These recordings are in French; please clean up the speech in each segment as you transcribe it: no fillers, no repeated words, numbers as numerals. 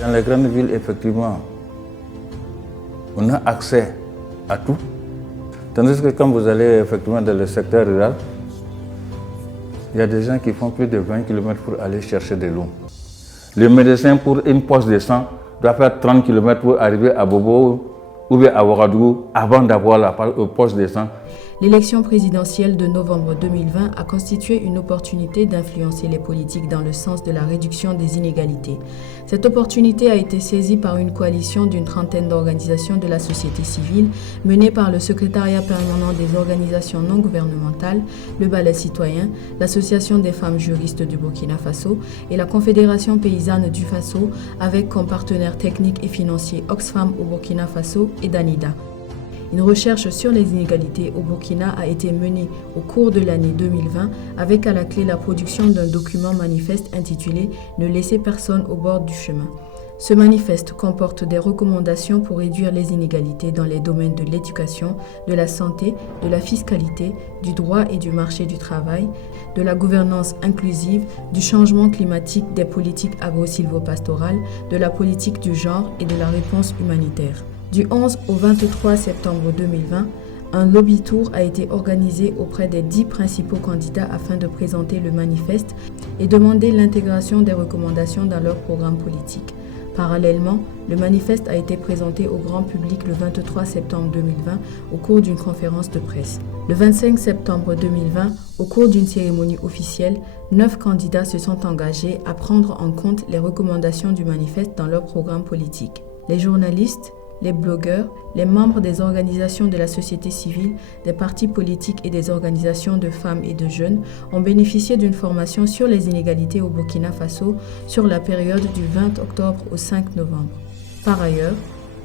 Dans les grandes villes, effectivement, on a accès à tout. Tandis que quand vous allez effectivement dans le secteur rural, il y a des gens qui font plus de 20 km pour aller chercher de l'eau. Le médecin pour une poche de sang doit faire 30 km pour arriver à Bobo ou bien à Ouagadougou avant d'avoir la poche de sang. L'élection présidentielle de novembre 2020 a constitué une opportunité d'influencer les politiques dans le sens de la réduction des inégalités. Cette opportunité a été saisie par une coalition d'une trentaine d'organisations de la société civile menée par le secrétariat permanent des organisations non gouvernementales, le Balai citoyen, l'Association des femmes juristes du Burkina Faso et la Confédération paysanne du Faso avec comme partenaires techniques et financiers Oxfam au Burkina Faso et Danida. Une recherche sur les inégalités au Burkina a été menée au cours de l'année 2020 avec à la clé la production d'un document manifeste intitulé « Ne laissez personne au bord du chemin ». Ce manifeste comporte des recommandations pour réduire les inégalités dans les domaines de l'éducation, de la santé, de la fiscalité, du droit et du marché du travail, de la gouvernance inclusive, du changement climatique, des politiques agro-silvopastorales, de la politique du genre et de la réponse humanitaire. Du 11 au 23 septembre 2020, un lobby tour a été organisé auprès des 10 principaux candidats afin de présenter le manifeste et demander l'intégration des recommandations dans leur programme politique. Parallèlement, le manifeste a été présenté au grand public le 23 septembre 2020 au cours d'une conférence de presse. Le 25 septembre 2020, au cours d'une cérémonie officielle, 9 candidats se sont engagés à prendre en compte les recommandations du manifeste dans leur programme politique. Les journalistes, les blogueurs, les membres des organisations de la société civile, des partis politiques et des organisations de femmes et de jeunes ont bénéficié d'une formation sur les inégalités au Burkina Faso sur la période du 20 octobre au 5 novembre. Par ailleurs,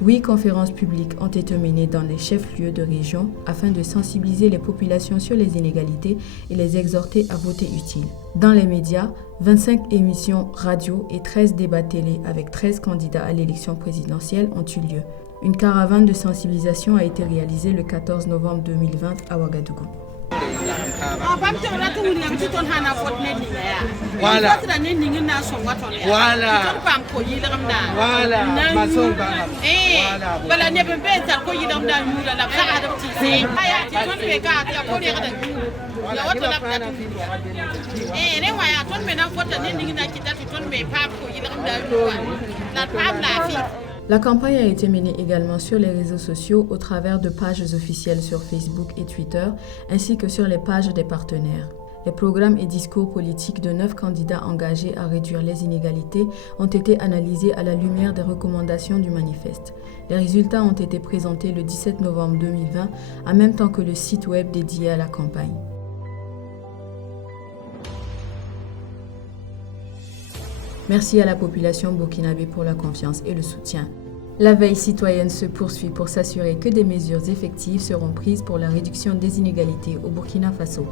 8 conférences publiques ont été menées dans les chefs-lieux de région afin de sensibiliser les populations sur les inégalités et les exhorter à voter utile. Dans les médias, 25 émissions radio et 13 débats télé avec 13 candidats à l'élection présidentielle ont eu lieu. Une caravane de sensibilisation a été réalisée le 14 novembre 2020 à Ouagadougou. La campagne a été menée également sur les réseaux sociaux au travers de pages officielles sur Facebook et Twitter, ainsi que sur les pages des partenaires. Les programmes et discours politiques de 9 candidats engagés à réduire les inégalités ont été analysés à la lumière des recommandations du manifeste. Les résultats ont été présentés le 17 novembre 2020, en même temps que le site web dédié à la campagne. Merci à la population burkinabé pour la confiance et le soutien. La veille citoyenne se poursuit pour s'assurer que des mesures effectives seront prises pour la réduction des inégalités au Burkina Faso.